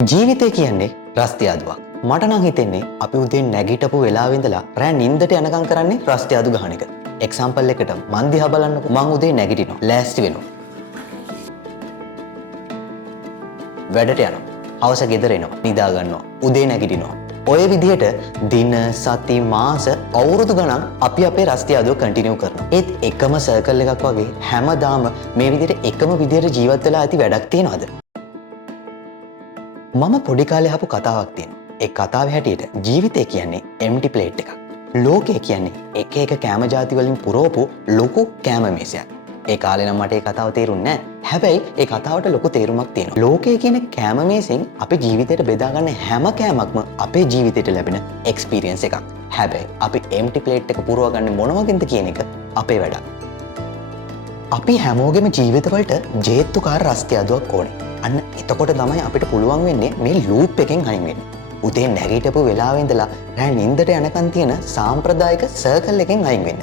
ජීවිතය කියන්නේ රස්තියාදුවක්. මට නම් හිතෙන්නේ අපි උදේ නැගිටපු වෙලාවෙ ඉඳලා රෑ නිින්දට යනකම් කරන්නේ රස්තියාදු ගහන එක. එක්සැම්පල් එකට මන් දිහා බලන්නකෝ. මං උදේ නැගිටිනවා. ලෑස්ති වෙනවා. වැඩට යනවා. හවස ගෙදර එනවා. නිදා ගන්නවා. උදේ නැගිටිනවා. ඔය විදිහට දින, සති, මාස, අවුරුදු ගණන් අපි අපේ රස්තියාදුව කන්ටිනියු කරනවා. ඒත් එකම සර්කල් එකක් වගේ හැමදාම මේ විදිහට එකම විදිහට ජීවත් වෙලා ඇති වැඩක් තියනවද? මම පොඩි කාලේ අහපු කතාවක් තියෙනවා. ඒ කතාවේ හැටියට ජීවිතය කියන්නේ empty plate එකක්. ලෝකය කියන්නේ එක එක කෑම ಜಾති වලින් පුරවපු ලොකු කෑම මේසයක්. ඒ කාලේ නම් මට ඒ කතාව තේරුන්නේ නැහැ. හැබැයි ඒ කතාවට ලොකු තේරුමක් තියෙනවා. ලෝකය කියන කෑම මේසෙන් අපේ ජීවිතයට බෙදා ගන්න හැම කෑමක්ම අපේ ජීවිතයට ලැබෙන experience එකක්. හැබැයි අපි empty plate එක පුරවගන්නේ මොන වගේද කියන එක අපේ වැඩක්. අපි හැමෝගෙම ජීවිතවලට ජේත්තුකාර රස්තියාදුවක් ඕනේ. අන්න එතකොට තමයි අපිට පුළුවන් වෙන්නේ මේ ලූප් එකෙන් අයින් වෙන්න. උදේ නැගිටපු වෙලාවෙ ඉඳලා රෑ නිින්දට යනකන් තියෙන සාම්ප්‍රදායික සර්කල් එකෙන් අයින් වෙන්න.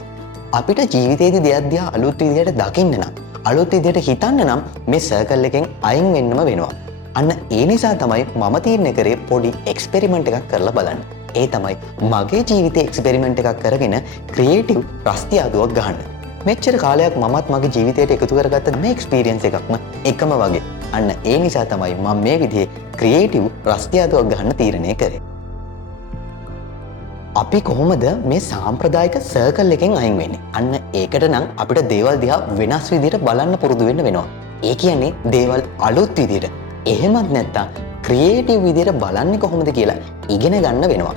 අපිට ජීවිතේදී දෙයක් දිහා අලුත් විදිහට දකින්න නම්, අලුත් විදිහට හිතන්න නම් මේ සර්කල් එකෙන් අයින් වෙන්නම වෙනවා. අන්න ඒ නිසා තමයි මම තීරණය කරේ පොඩි එක්ස්පෙරිමන්ට් එකක් කරලා බලන්න. ඒ තමයි මගේ ජීවිතේ එක්ස්පෙරිමන්ට් එකක් කරගෙන ක්‍රියේටිව් රස්තියාදුවක් ගහන්න. මෙච්චර කාලයක් මමත් මගේ ජීවිතයට එකතු කරගත්ත මේ එක්ස්පීරියන්ස් එකක්ම එකම වගේ. අන්න ඒ නිසා තමයි මම මේ විදිහේ ක්‍රියේටිව් රස්තියාදුවක් ගන්න තීරණය කරේ. අපි කොහොමද මේ සාම්ප්‍රදායික සර්කල් එකෙන් අයින් වෙන්නේ? අන්න ඒකට නම් අපිට දේවල් දිහා වෙනස් විදිහට බලන්න පුරුදු වෙන්න වෙනවා. ඒ කියන්නේ දේවල් අලුත් විදිහට. එහෙමත් නැත්නම් ක්‍රියේටිව් විදිහට බලන්නේ කොහොමද කියලා ඉගෙන ගන්න වෙනවා.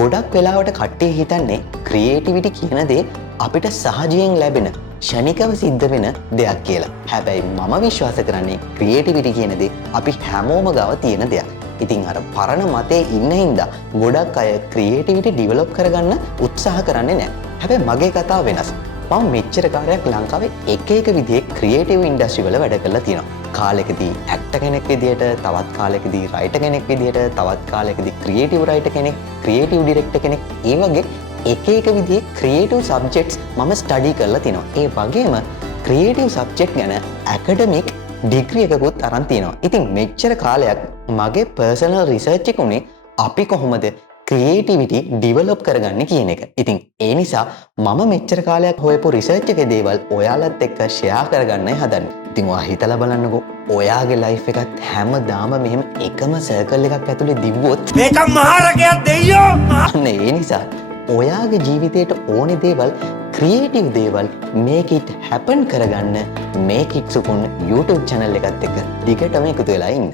ගොඩක් වෙලාවට කට්ටිය හිතන්නේ ක්‍රියේටිවිටි කියන දේ අපිට සහජයෙන් ලැබෙන ෂණිකව සිද්ධ වෙන දෙයක් කියලා. හැබැයි මම විශ්වාස කරන්නේ ක්‍රියේටිවිටි කියන දේ අපි හැමෝම ගාව තියෙන දෙයක්. ඉතින් අර පරණ මතේ ඉන්න හින්දා ගොඩක් අය ක්‍රියේටිවිටි ඩෙවලොප් කරගන්න උත්සාහ කරන්නේ නැහැ. හැබැයි මගේ කතාව වෙනස්. මම මෙච්චර කාලයක් ලංකාවේ එක එක විදිහේ ක්‍රියේටිව් ඉන්ඩස්ට්‍රි වල වැඩ කරලා තියෙනවා. කාලෙකදී ඇක්ටර් කෙනෙක් විදිහට, තවත් කාලෙකදී රයිටර් කෙනෙක් විදිහට, තවත් කාලෙකදී ක්‍රියේටිව් රයිටර් කෙනෙක්, ක්‍රියේටිව් ඩිරෙක්ටර් කෙනෙක්, ඒ වගේ එක එක විදිහේ ක්‍රියේටිව් සබ්ජෙක්ට්ස් මම ස්ටඩි කරලා තිනවා. ඒ වගේම ක්‍රියේටිව් සබ්ජෙක්ට් ගැන ඇකඩමික් ඩිග්‍රී එකකුත් අරන් තිනවා. ඉතින් මෙච්චර කාලයක් මගේ පර්සනල් රිසර්ච් එක උනේ අපි කොහොමද ක්‍රියේටිවිටි ඩෙවලොප් කරගන්නේ කියන එක. ඉතින් ඒ නිසා මම මෙච්චර කාලයක් හොයපු රිසර්ච් එකේ දේවල් ඔයාලත් එක්ක ෂෙයා කරගන්නයි හදන්නේ. ඉතින් ඔයා හිතලා බලන්නකෝ ඔයාගේ ලයිෆ් එකත් හැමදාම මෙහෙම එකම සර්කල් එකක් ඇතුලේ දිව්වොත් මේක මහරගයක් දෙයියෝ. අන්න ඒ නිසා ඔයාගේ ජීවිතයට ඕනේ දේවල් ක්‍රියේටිව් දේවල් මේක් ඉට් හැපන් කරගන්න මේක් ඉට් සුකුන් YouTube channel එකත් එක්ක දිගටම එකතු වෙලා ඉන්න.